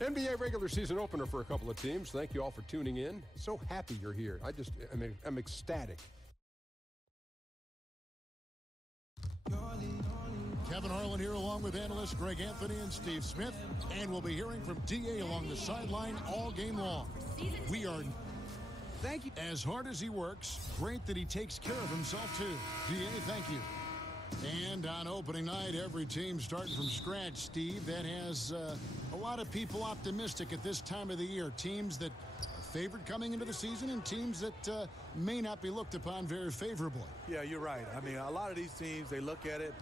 NBA regular season opener for a couple of teams. Thank you all for tuning in. So happy you're here. I'm ecstatic. Kevin Harlan here along with analysts Greg Anthony and Steve Smith. And we'll be hearing from D.A. along the sideline all game long. We are... Thank you. As hard as he works, great that he takes care of himself too. D.A., thank you. And on opening night, every team starting from scratch, Steve. That has a lot of people optimistic at this time of the year. Teams that are favored coming into the season and teams that may not be looked upon very favorably. Yeah, you're right. I mean, a lot of these teams, they look at it,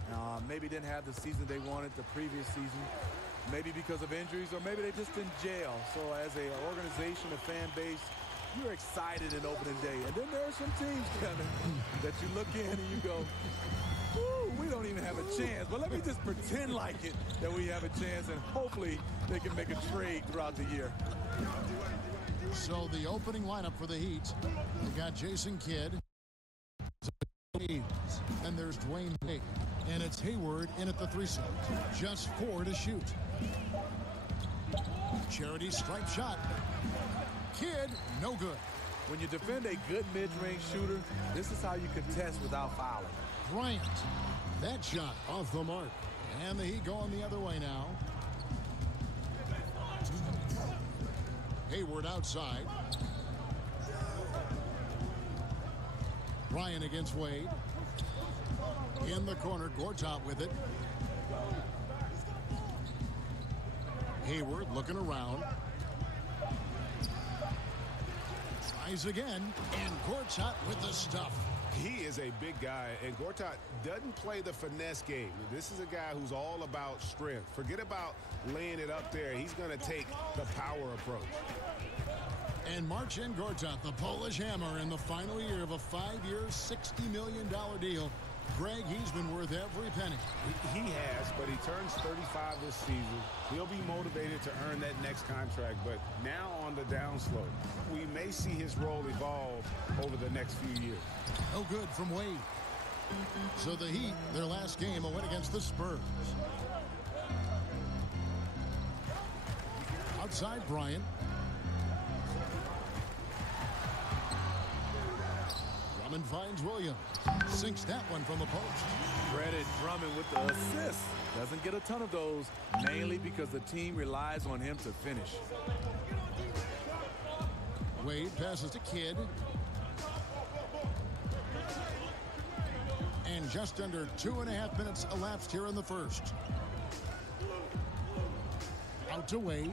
maybe didn't have the season they wanted the previous season, maybe because of injuries, or maybe they just in jail. So as an organization, a fan base, you're excited in opening day. And then there are some teams, Kevin, that you look in and you go, "Ooh, we don't even have a chance." But let me just pretend like it, that we have a chance, and hopefully they can make a trade throughout the year. So the opening lineup for the Heat, we got Jason Kidd, and there's Dwayne Wade, and it's Hayward in at the 3 slot. Just 4 to shoot. Charity stripe shot. Kidd, no good. When you defend a good mid-range shooter, this is how you contest without fouling. Bryant, that shot off the mark. And the Heat going the other way now. Hayward outside. Bryant against Wade. In the corner, Gortat with it. Hayward looking around. Tries again, and Gortat with the stuff. He is a big guy, and Gortat doesn't play the finesse game. This is a guy who's all about strength. Forget about laying it up there. He's going to take the power approach. And Marcin Gortat, the Polish hammer, in the final year of a 5-year, $60 million deal. Greg, he's been worth every penny. He has, but he turns 35 this season. He'll be motivated to earn that next contract, but now on the downslope. We may see his role evolve over the next few years. No good from Wade. So the Heat, their last game, a win against the Spurs. Outside Bryant. Drummond finds Williams. Sinks that one from the post. Credit Drummond with the assist. Doesn't get a ton of those, mainly because the team relies on him to finish. Wade passes to Kidd. And just under 2.5 minutes elapsed here in the first. Out to Wade.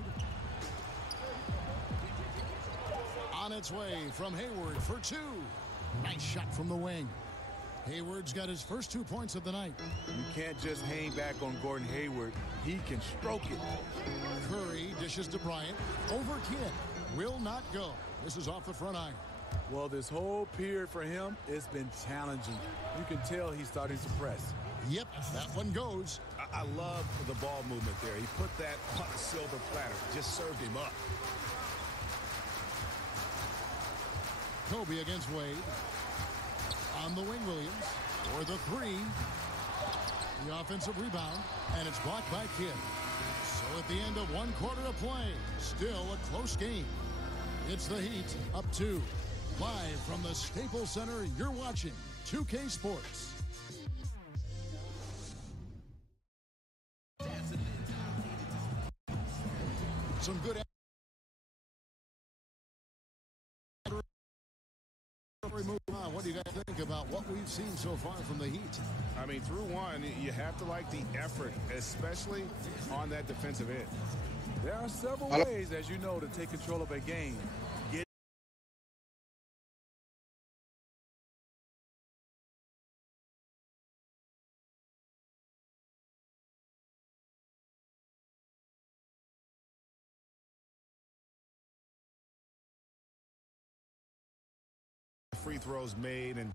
On its way from Hayward for 2. Nice shot from the wing. Hayward's got his first 2 points of the night. You can't just hang back on Gordon Hayward. He can stroke it. Curry dishes to Bryant. Over Kidd. Will not go. This is off the front iron. Well, this whole period for him, it's been challenging. You can tell he's starting to press. Yep, that one goes. I love the ball movement there. He put that on a silver platter. Just served him up. Kobe against Wade. On the wing, Williams. For the 3. The offensive rebound. And it's blocked by Kidd. So at the end of 1 quarter of play, still a close game. It's the Heat up 2. Live from the Staples Center, you're watching 2K Sports. Some good move on. What do you guys think about what we've seen so far from the Heat? I mean, through one, you have to like the effort, especially on that defensive end. There are several ways, as you know, to take control of a game. Free throws made and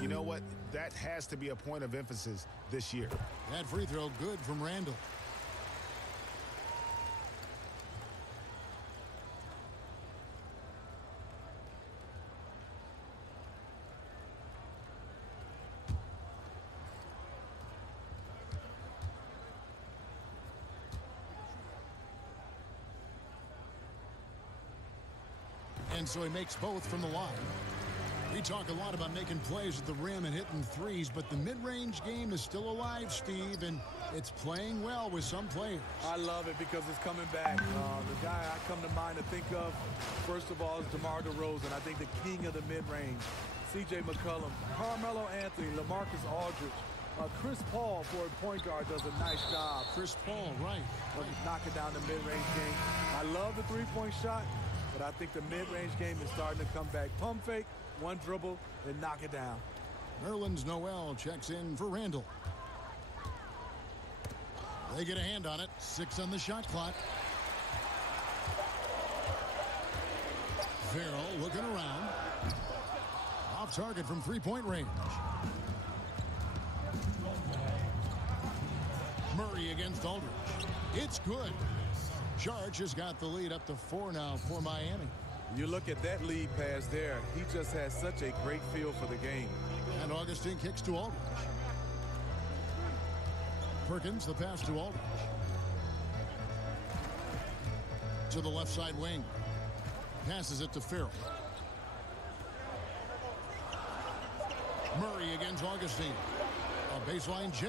You know what? That has to be a point of emphasis this year. That free throw good from Randall. And so he makes both from the line. We talk a lot about making plays at the rim and hitting threes, but the mid-range game is still alive, Steve, and it's playing well with some players. I love it because it's coming back. The guy I come to mind to think of, first of all, is DeMar DeRozan. I think the king of the mid-range. C.J. McCollum, Carmelo Anthony, LaMarcus Aldridge. Chris Paul, for a point guard, does a nice job. Chris Paul, right. Knocking down the mid-range game. I love the three-point shot, but I think the mid-range game is starting to come back. Pump fake, one dribble, and knock it down. Nerlens Noel checks in for Randall. They get a hand on it. 6 on the shot clock. Farrell looking around. Off target from three-point range. Murray against Aldridge. It's good. Charge has got the lead up to 4 now for Miami. You look at that lead pass there. He just has such a great feel for the game. And Augustine kicks to Aldridge. Perkins, the pass to Aldridge. To the left side wing. Passes it to Farrell. Murray against Augustine. A baseline J.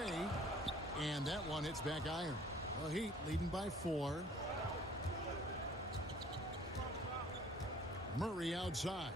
And that one hits back iron. The Heat leading by 4. Murray outside.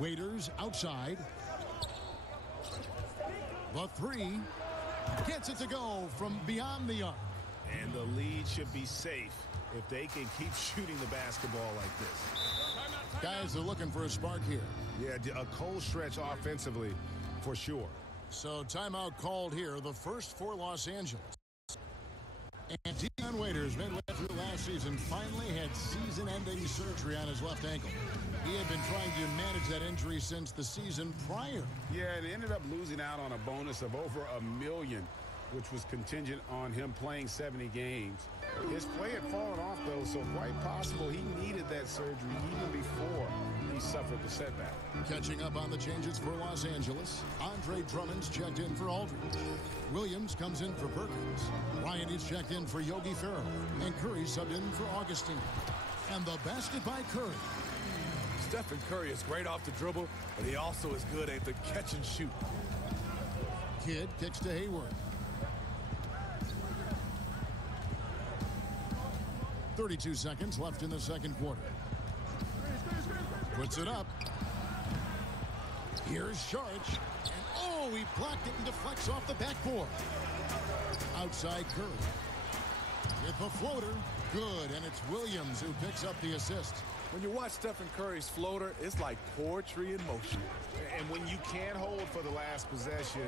Waiters outside. The three. Gets it to go from beyond the arc. And the lead should be safe if they can keep shooting the basketball like this. Guys are looking for a spark here. Yeah, a cold stretch offensively for sure. So timeout called here, the first for Los Angeles. And Dion Waiters, midway through last season, finally had season-ending surgery on his left ankle. He had been trying to manage that injury since the season prior. Yeah, and ended up losing out on a bonus of over $1 million, which was contingent on him playing 70 games. His play had fallen off, though, so quite possible he needed that surgery even before he suffered the setback. Catching up on the changes for Los Angeles, Andre Drummond's checked in for Aldridge. Williams comes in for Perkins. Ryan is checked in for Yogi Ferrell. And Curry subbed in for Augustine. And the basket by Curry. Stephen Curry is great off the dribble, but he also is good at the catch and shoot. Kidd kicks to Hayward. 32 seconds left in the second quarter. Puts it up. Here's Saric. And oh, he blocked it and deflects off the backboard. Outside Curry. With the floater. Good, and it's Williams who picks up the assist. When you watch Stephen Curry's floater, it's like poetry in motion. And when you can't hold for the last possession,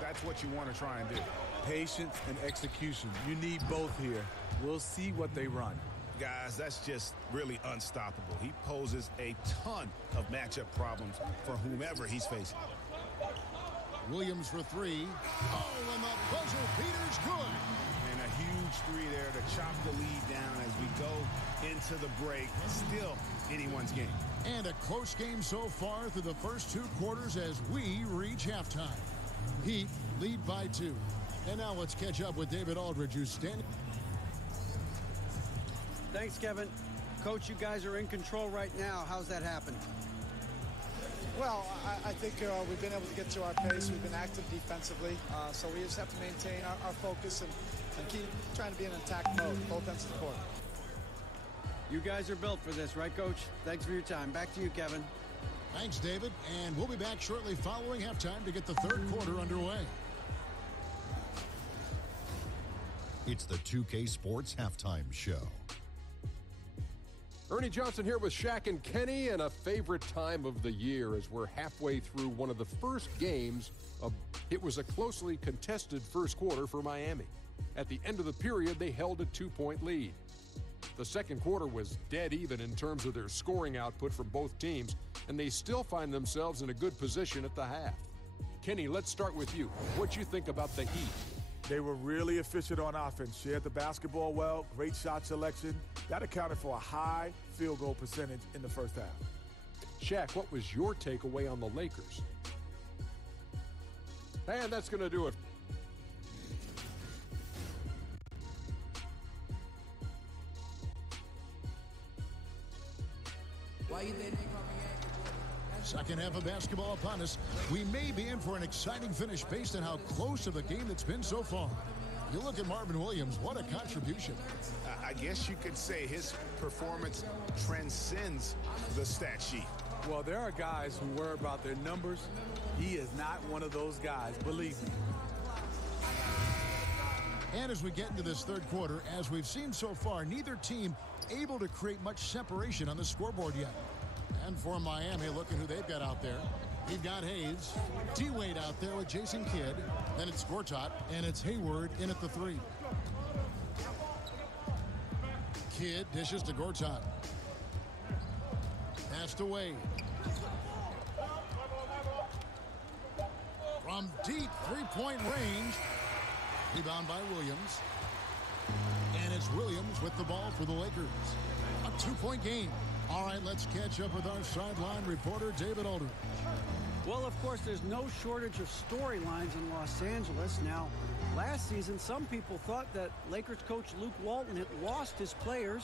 that's what you want to try and do. Patience and execution. You need both here. We'll see what they run. Guys, that's just really unstoppable. He poses a ton of matchup problems for whomever he's facing. Williams for three. Oh, and the buzzer beater's good. And a huge three there to chop the lead down as we go into the break. Still anyone's game. And a close game so far through the first two quarters as we reach halftime. Heat lead by 2. And now let's catch up with David Aldridge, who's standing. Thanks, Kevin. Coach, you guys are in control right now. How's that happen? Well, I think we've been able to get to our pace. We've been active defensively, so we just have to maintain our focus and keep trying to be in attack mode, both ends of the court. You guys are built for this, right, Coach? Thanks for your time. Back to you, Kevin. Thanks, David. And we'll be back shortly following halftime to get the third quarter underway. It's the 2K Sports Halftime Show. Ernie Johnson here with Shaq and Kenny, and a favorite time of the year as we're halfway through one of the first games. It was a closely contested first quarter for Miami. At the end of the period, they held a 2-point lead. The second quarter was dead even in terms of their scoring output from both teams, and they still find themselves in a good position at the half. Kenny, let's start with you. What you think about the Heat? They were really efficient on offense, shared the basketball well, great shot selection. That accounted for a high field goal percentage in the first half. Shaq, what was your takeaway on the Lakers? And that's going to do it. Second half of basketball upon us. We may be in for an exciting finish based on how close of a game it's been so far. You look at Marvin Williams, what a contribution. I guess you could say his performance transcends the stat sheet. Well, there are guys who worry about their numbers. He is not one of those guys, believe me. And as we get into this third quarter, as we've seen so far, neither team able to create much separation on the scoreboard yet. And for Miami, look at who they've got out there. You've got Hayes, D-Wade out there with Jason Kidd. Then it's Gortat, and it's Hayward in at the 3. Kidd dishes to Gortat. Pass to Wade. From deep three-point range. Rebound by Williams. And it's Williams with the ball for the Lakers. A 2-point game. All right, let's catch up with our sideline reporter, David Aldridge. Well, of course, there's no shortage of storylines in Los Angeles. Now, last season, some people thought that Lakers coach Luke Walton had lost his players,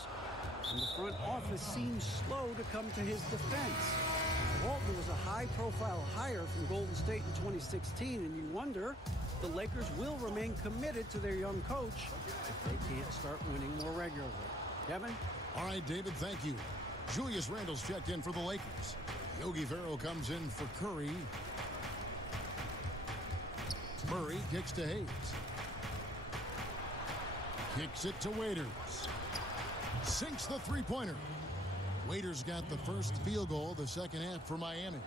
and the front office seemed slow to come to his defense. Walton was a high-profile hire from Golden State in 2016, and you wonder if the Lakers will remain committed to their young coach if they can't start winning more regularly. Kevin? All right, David, thank you. Julius Randle's checked in for the Lakers. Yogi Ferrell comes in for Curry. Murray kicks to Hayes. Kicks it to Waiters. Sinks the three-pointer. Waiters got the first field goal the second half for Miami.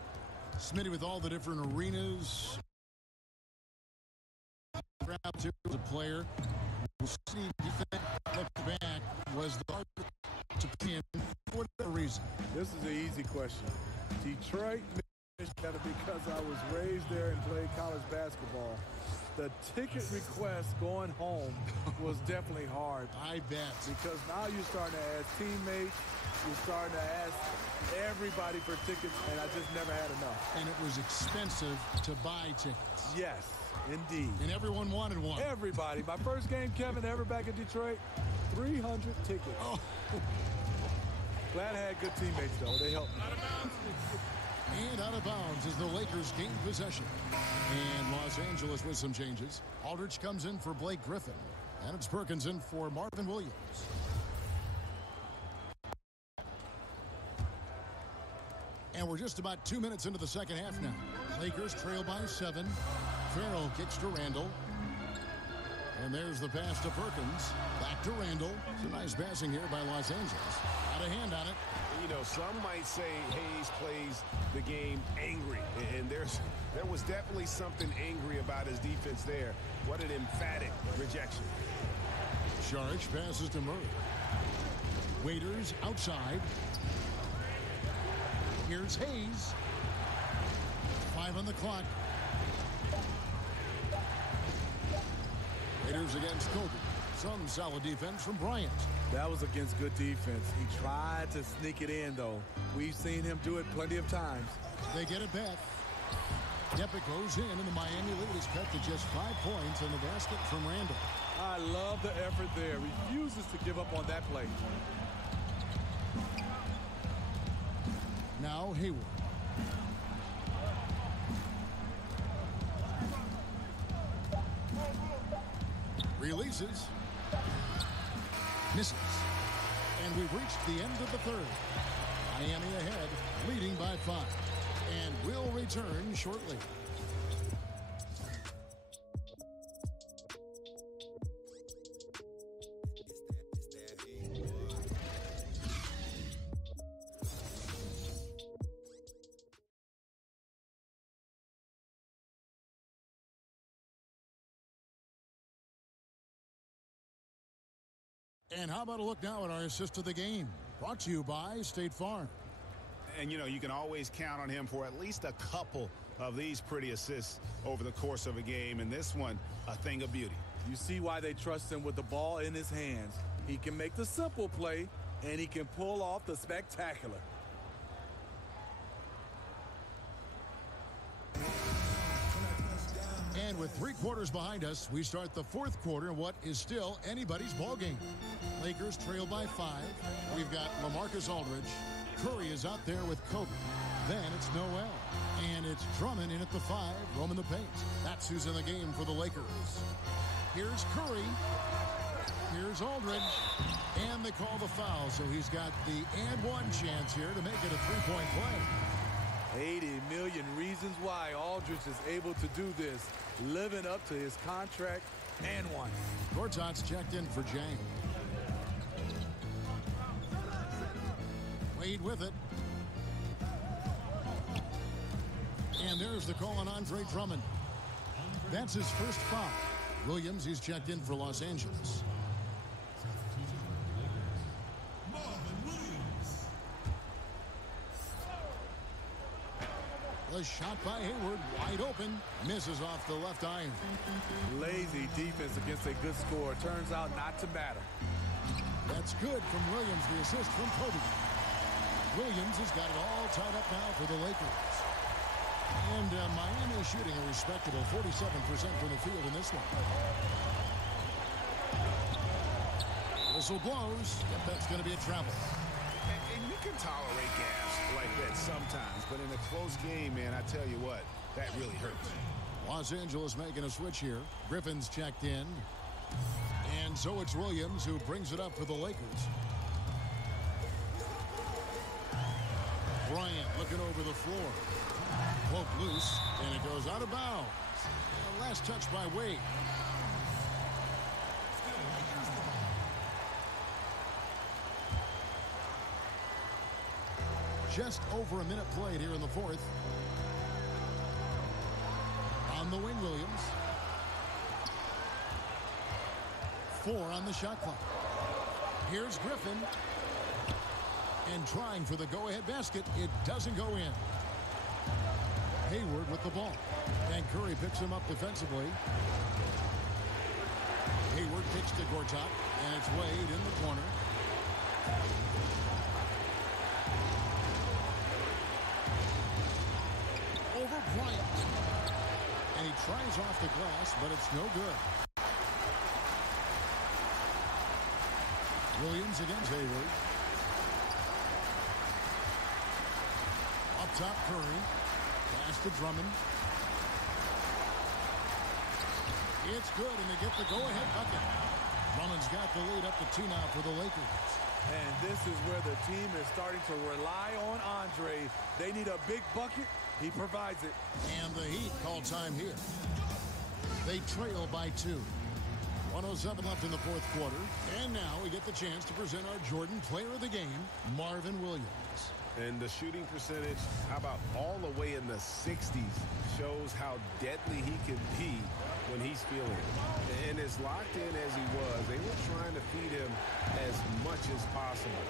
Smitty with all the different arenas. To the player who looked back was the hard to pin for whatever reason. This is an easy question. Detroit, because I was raised there and played college basketball, the ticket request going home was definitely hard. I bet. Because now you're starting to ask teammates, you're starting to ask everybody for tickets, and I just never had enough. And it was expensive to buy tickets. Yes, indeed. And everyone wanted one. Everybody. My first game, Kevin, ever back in Detroit, 300 tickets. Oh. Glad I had good teammates, though. They helped me. And out of bounds as the Lakers gain possession. And Los Angeles with some changes. Aldridge comes in for Blake Griffin. And it's Perkins in for Marvin Williams. And we're just about 2 minutes into the second half now. Lakers trail by 7. Ferrell kicks to Randall. And there's the pass to Perkins. Back to Randall. It's a nice passing here by Los Angeles. Got a hand on it. You know, some might say Hayes plays the game angry. And there was definitely something angry about his defense there. What an emphatic rejection. Saric passes to Murray. Waiters outside. Here's Hayes. 5 on the clock. Waiters against Kobe. Some solid defense from Bryant. That was against good defense. He tried to sneak it in, though. We've seen him do it plenty of times. They get it back. Depic goes in, and the Miami lead is cut to just 5 points on the basket from Randall. I love the effort there. Refuses to give up on that play. Now Hayward. Releases. Misses. And we've reached the end of the third. Miami ahead, leading by 5. And will return shortly. And how about a look now at our assist of the game? Brought to you by State Farm. And, you know, you can always count on him for at least a couple of these pretty assists over the course of a game. And this one, a thing of beauty. You see why they trust him with the ball in his hands. He can make the simple play, and he can pull off the spectacular. And with 3 quarters behind us, we start the 4th quarter in what is still anybody's ball game. Lakers trail by 5. We've got LaMarcus Aldridge. Curry is out there with Kobe. Then it's Noel. And it's Drummond in at the 5, roaming the paint. That's who's in the game for the Lakers. Here's Curry. Here's Aldridge. And they call the foul, so he's got the and one chance here to make it a 3-point play. 80 million reasons why Aldridge is able to do this, living up to his contract and one. Gortat's checked in for Jang. Wade with it. And there's the call on Andre Drummond. That's his first foul. Williams, he's checked in for Los Angeles. The shot by Hayward, wide open, misses off the left iron. Lazy defense against a good score. Turns out not to matter. That's good from Williams, the assist from Kobe. Williams has got it all tied up now for the Lakers. And Miami shooting a respectable 47% from the field in this one. Whistle blows. Yep, that's going to be a travel. And you can tolerate gaps like that sometimes, but in a close game, man, I tell you what, that really hurts. Los Angeles making a switch here. Griffin's checked in. And so it's Williams who brings it up for the Lakers. Bryant looking over the floor. Poke loose, and it goes out of bounds. Last touch by Wade. Just over a minute played here in the fourth. On the wing, Williams. 4 on the shot clock. Here's Griffin. And trying for the go-ahead basket. It doesn't go in. Hayward with the ball. And Curry picks him up defensively. Hayward kicks to Gortat. And it's Wade in the corner. Over Bryant. And he tries off the glass, but it's no good. Williams against Hayward. Up top, Curry. Pass to Drummond. It's good, and they get the go-ahead bucket. Drummond's got the lead up to 2 now for the Lakers. And this is where the team is starting to rely on Andre. They need a big bucket. He provides it. And the Heat call time here. They trail by 2. 1:07 left in the fourth quarter. And now we get the chance to present our Jordan Player of the Game, Marvin Williams. And the shooting percentage, how about all the way in the 60s, shows how deadly he can be when he's feeling it. And as locked in as he was, they were trying to feed him as much as possible.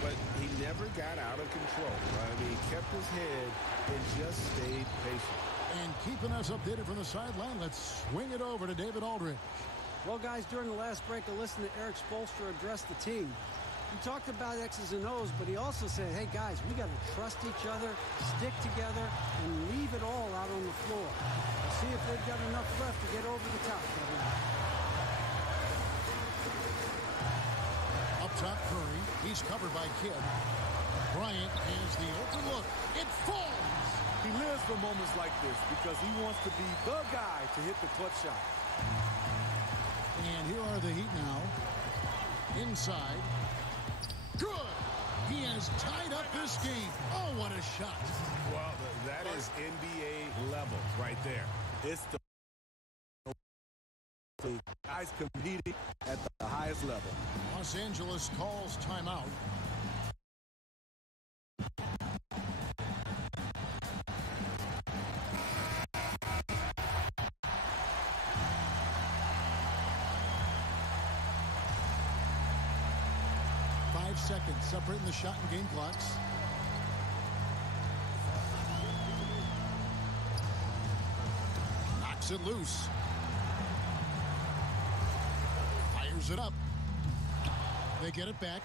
But he never got out of control. I mean, he kept his head and just stayed patient. And keeping us updated from the sideline, let's swing it over to David Aldridge. Well, guys, during the last break, I listened to Eric Spoelstra address the team. He talked about X's and O's, but he also said, hey, guys, we got to trust each other, stick together, and leave it all out on the floor. We'll see if they've got enough left to get over the top, Kevin. Up top, Curry. He's covered by Kidd. Bryant has the open look. It falls. He lives for moments like this because he wants to be the guy to hit the clutch shot. And here are the Heat now. Inside. Good. He has tied up this game. Oh, what a shot. Well, that is NBA level right there. It's the guys competing at the highest level. Los Angeles calls timeout. Seconds separating the shot and game clocks. Knocks it loose. Fires it up. They get it back.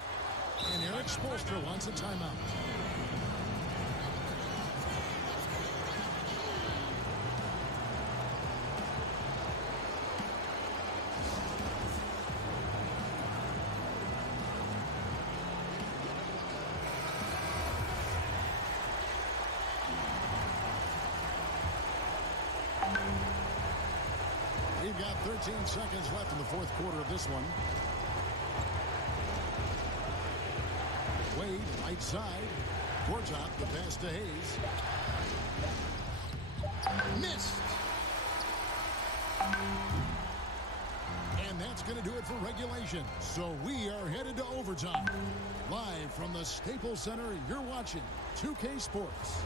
And Eric Spoelstra wants a timeout. We've got 13 seconds left in the fourth quarter of this one. Wade, right side. Gortat, the pass to Hayes. Missed. And that's going to do it for regulation. So we are headed to overtime. Live from the Staples Center, you're watching 2K Sports.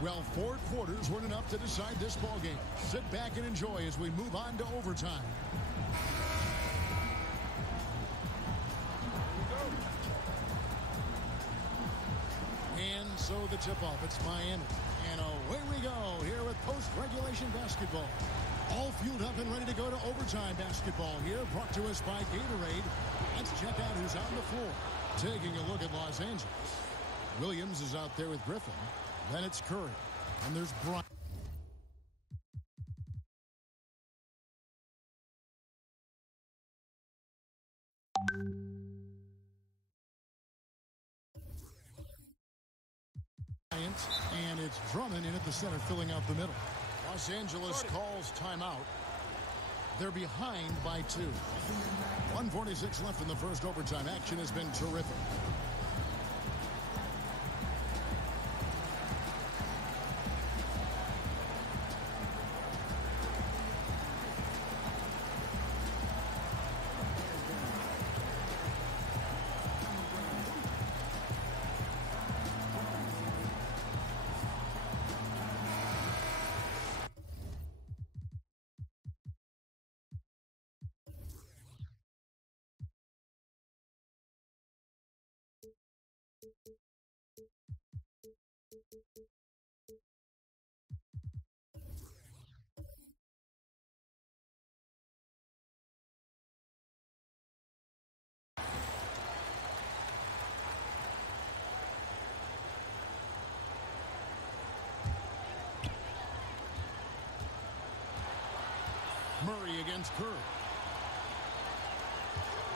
Well, 4 quarters weren't enough to decide this ballgame. Sit back and enjoy as we move on to overtime. And so the tip-off, it's Miami. And away we go here with post-regulation basketball. All fueled up and ready to go to overtime basketball here, brought to us by Gatorade. Let's check out who's on the floor. Taking a look at Los Angeles. Williams is out there with Griffin. Then it's Curry. And there's Bryant. And it's Drummond in at the center, filling out the middle. Los Angeles calls timeout. They're behind by 2. 1:46 left in the first overtime. Action has been terrific. Murray against Curry.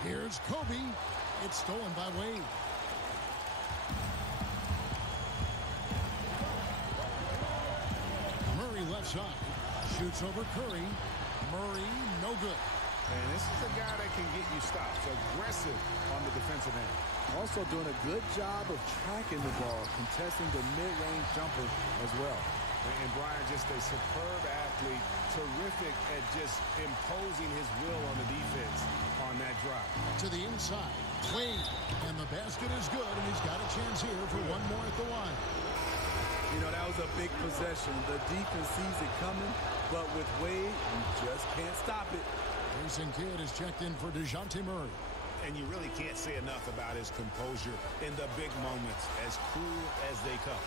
Here's Kobe. It's stolen by Wade. Murray left side. Shoots over Curry. Murray, no good. And this is a guy that can get you stops. Aggressive on the defensive end. Also doing a good job of tracking the ball, contesting the mid-range jumper as well. And Brian, just a superb athlete, terrific at just imposing his will on the defense on that drop. To the inside, Wade, and the basket is good, and he's got a chance here for one more at the line. You know, that was a big possession. The defense sees it coming, but with Wade, you just can't stop it. Jason Kidd is checked in for DeJounte Murray. And you really can't say enough about his composure in the big moments, as cool as they come.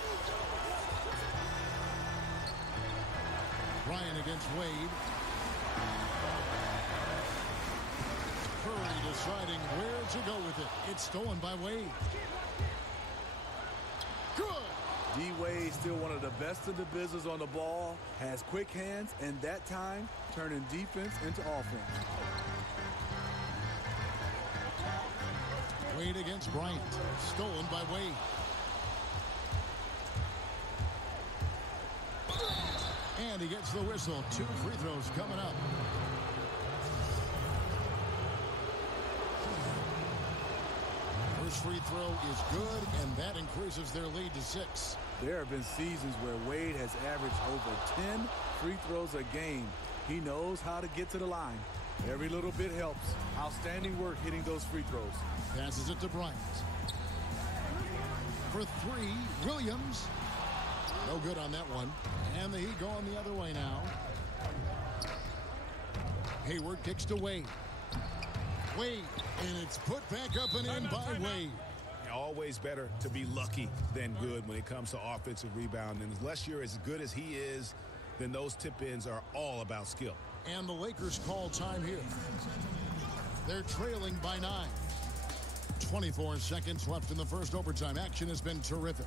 Ryan against Wade. Curry deciding where to go with it. It's stolen by Wade. Good. D-Wade still one of the best in the business on the ball. Has quick hands, and that time turning defense into offense. Wade against Bryant. Stolen by Wade. And he gets the whistle. 2 free throws coming up. First free throw is good, and that increases their lead to 6. There have been seasons where Wade has averaged over 10 free throws a game. He knows how to get to the line. Every little bit helps. Outstanding work hitting those free throws. Passes it to Bryant. For 3, Williams. No good on that one. And the Heat going the other way now. Hayward kicks to Wade. Wade, and it's put back up and in by Wade. Always better to be lucky than good when it comes to offensive rebound. And unless you're as good as he is, then those tip-ins are all about skill. And the Lakers call time here. They're trailing by 9. 24 seconds left in the first overtime. Action has been terrific.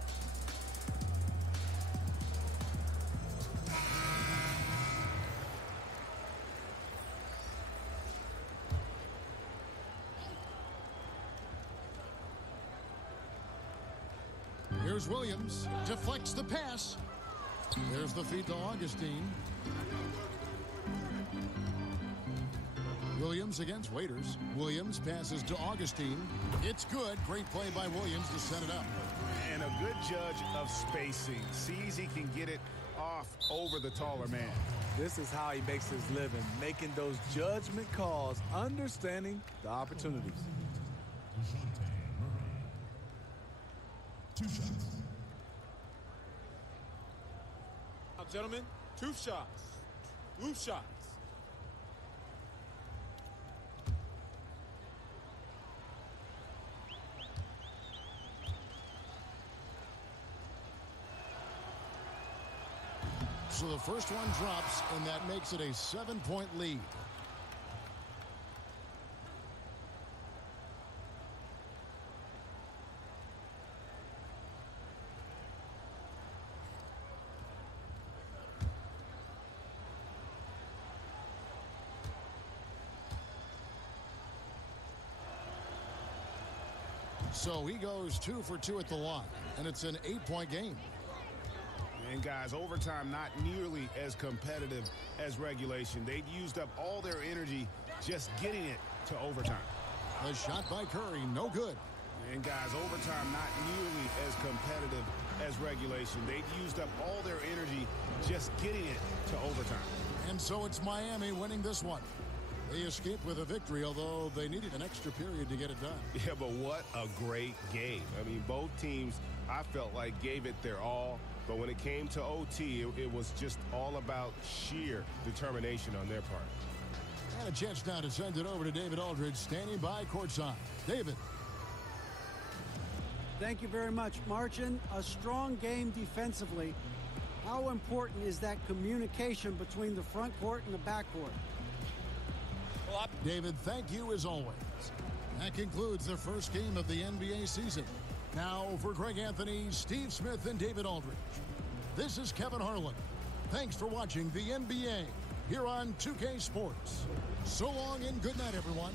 Here's Williams. Deflects the pass. There's the feed to Augustine. Williams against Waiters. Williams passes to Augustine. It's good. Great play by Williams to set it up. And a good judge of spacing. Sees he can get it off over the taller man. This is how he makes his living, making those judgment calls, understanding the opportunities. 2 shots. Now, gentlemen, 2 shots. 2 shots. So the first one drops, and that makes it a 7-point lead. So he goes 2 for 2 at the line, and it's an 8-point game. And guys, overtime not nearly as competitive as regulation. They'd used up all their energy just getting it to overtime. The shot by Curry, no good. And guys, overtime not nearly as competitive as regulation. They'd used up all their energy just getting it to overtime. And so it's Miami winning this one. They escaped with a victory, although they needed an extra period to get it done. Yeah, but what a great game. I mean, both teams, I felt like, gave it their all. But when it came to OT, it was just all about sheer determination on their part. And a chance now to send it over to David Aldridge, standing by courtside. David. Thank you very much, Marcin. A strong game defensively. How important is that communication between the front court and the back court? David, thank you as always. That concludes the first game of the NBA season. Now for Greg Anthony, Steve Smith, and David Aldridge. This is Kevin Harlan. Thanks for watching the NBA here on 2K Sports. So long and good night, everyone.